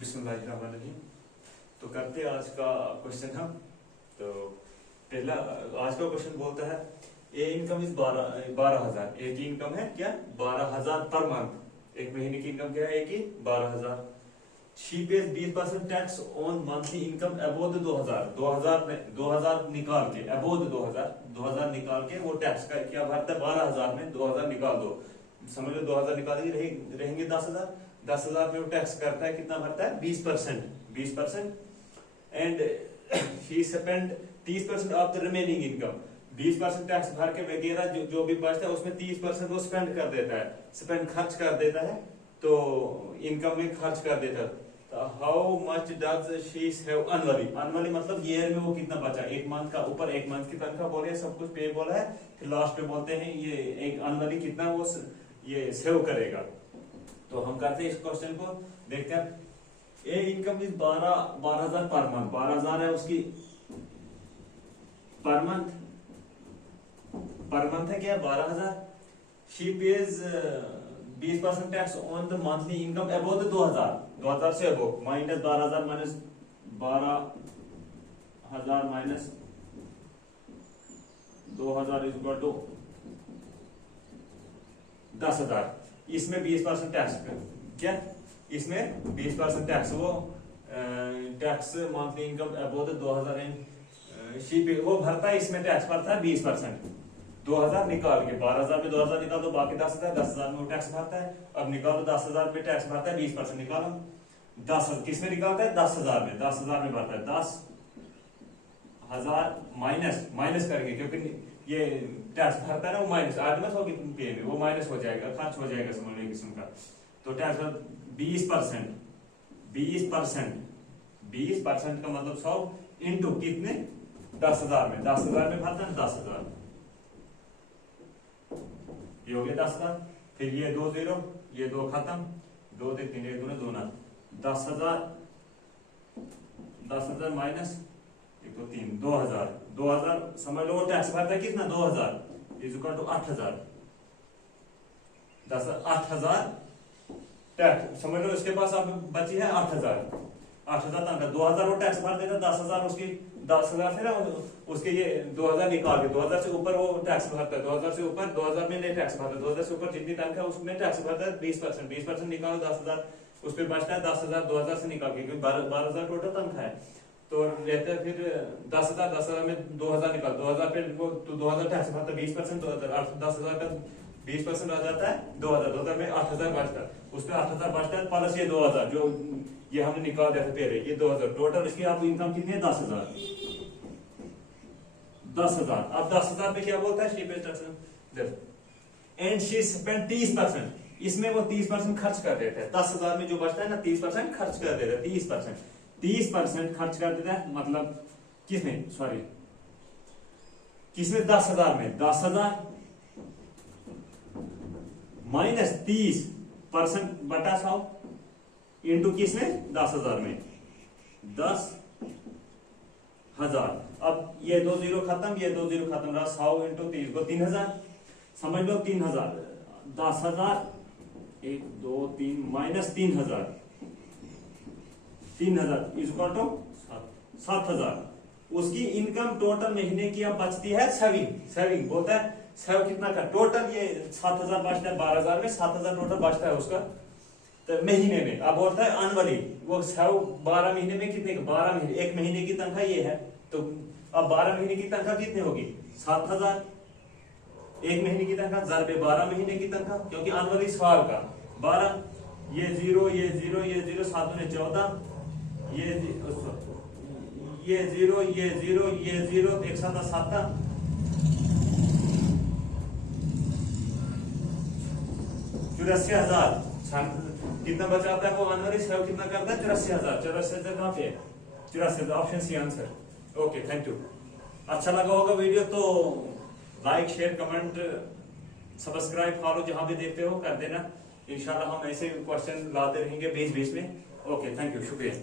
बिस्मिल्लाहिर्रहमानिर्रहीम। तो करते हैं आज का क्वेश्चन हम। तो पहला आज का क्वेश्चन बोलता है ए इनकम इज 12,000। ए की इनकम है क्या 12,000 पर मंथ। एक महीने की इनकम क्या है ए की 12,000। She pays 20% tax on monthly income above 2000 निकाल के अबोव 2000 निकाल के वो टैक्स का क्या भरता है 12,000 में 2000 निकाल दो। समझ लो 2000 निकाल रहेंगे 10,000 में वो टैक्स करता है कितना भरता है 20% and he spend 30% of the remaining income. 20% tax भर के वगैरह जो भी बचता है उसमें 30% वो स्पेंड कर देता है, खर्च कर देता है, तो इनकम में खर्च कर देता है। How much does she have annually मतलब ईयर में वो कितना बचा, एक मंथ का ऊपर एक मंथ की तनख्वाह बोले सब कुछ पे बोला है, फिर लास्ट में बोलते हैं ये एक अनवली कितना वो ये सेव करेगा। तो हम करते हैं इस क्वेश्चन को, देखते हैं। ए इनकम इज 12,000 पर मंथ, 12,000 है उसकी पर मंथ है क्या 12,000। She pays 20% tax on the monthly income above 2000 से above minus 12,000 minus 2,000 is equal to 10,000। इसमें 20% टैक्स क्या, इसमें 20% टैक्स वो टैक्स मंथली इनकम अबोव 2,000 वो भरता है, इसमें टैक्स भरता है 20%। 2,000 निकाल के 12,000 में 2,000 निकाल दो, बाकी 10,000 में वो टैक्स भरता है। अब निकालो 10,000 में टैक्स भरता है 20% निकालो 10,000 किसमें निकालता है 10,000 में भरता है 10,000 माइनस करेंगे क्योंकि ये टैक्स भरता है ना वो माइनस आदमत होगी पे में वो माइनस हो जाएगा, खर्च हो जाएगा समझने किस्म का। तो टैक्स 20% का मतलब 100 इंटू कितने 10,000 में भरता है 10,000 ये हो गया 10,000। फिर ये 2 0 ये 2 खत्म, 2 3 1 2 2 10,000 माइनस 1 2 3 2,000 समझ लो टैक्स भरता है कितना 2,000 इज इक्वल टू 8,000 8,000 टैक्स समझ लो। इसके पास अब बची है 8,000 तक 2,000 वो टैक्स भर देता, 10,000 उसकी 10,000 से ना उसके ये 2,000 निकाल के 2,000 से ऊपर वो टैक्स भरता है, 2,000 से ऊपर 2,000 में नहीं टैक्स भरता है, 2,000 से ऊपर जितनी तनख्वाह है उसमें टैक्स भरता है 20% निकालो 10,000 उस पर बचता है 10,000 2,000 से निकाल के क्योंकि 12,000 टोटल तनख्वाह है तो रहता है। फिर 10,000 में 2,000 निकाल 2,000 पे वो तो 2,000 टैक्स भरता है 20% 10,000 का 20% आ जाता है 2,000 में 8,000 बचता है, उस पर 8,000 बचता है प्लस ये 2,000 जो ये हमने निकाल दिया था पहले ये 2,000 टोटल इसकी आप इनकम कितनी है 10,000। अब 10,000 पे क्या बोलता है she page tax and she spend 30%। इसमें वो 30% खर्च कर देता है, 10,000 में जो बचता है ना 30% खर्च कर देता है, 30% खर्च कर देता है मतलब किसमें 10,000 में 10,000 माइनस 30% बटा 100 इंटू किसमें 10,000 में 10,000। अब ये 2 0 खत्म ये 2 0 खत्म रहा 100 इंटू 30 को 3,000 समझ लो 3,000 10,000 1 2 3 माइनस 3,000 इज इक्वल टू 7,000। उसकी इनकम टोटल महीने की अब बचती है सेविंग बोलता है सेव कितना का टोटल ये 7,000 बचता है 12,000 में 7,000 टोटल बचता है उसका तो महीने में। अब बोलता है अनवली वो सेव 12 महीने में कितने 12 महीने एक महीने की तनख्वाह ये है तो अब 12 महीने की तनख्वाह कितनी होगी 7,000। एक महीने की तनख्वाह ज़रबे 12 महीने की तनख्वाह क्योंकि अनवली साल का 12 ये 0 ये 7 में 14 ये 0 एक साथ 7 84,000 कितना बचाता है वो अनवरी सेव कितना करता है 84,000 कहां पे है 84 option C answer. Okay thank you. अच्छा लगा होगा वीडियो तो like share comment subscribe follow जहां भी देखते हो कर देना। इंशाल्लाह हम ऐसे क्वेश्चन लाते रहेंगे बीच में। ओके थैंक यू शुक्रिया।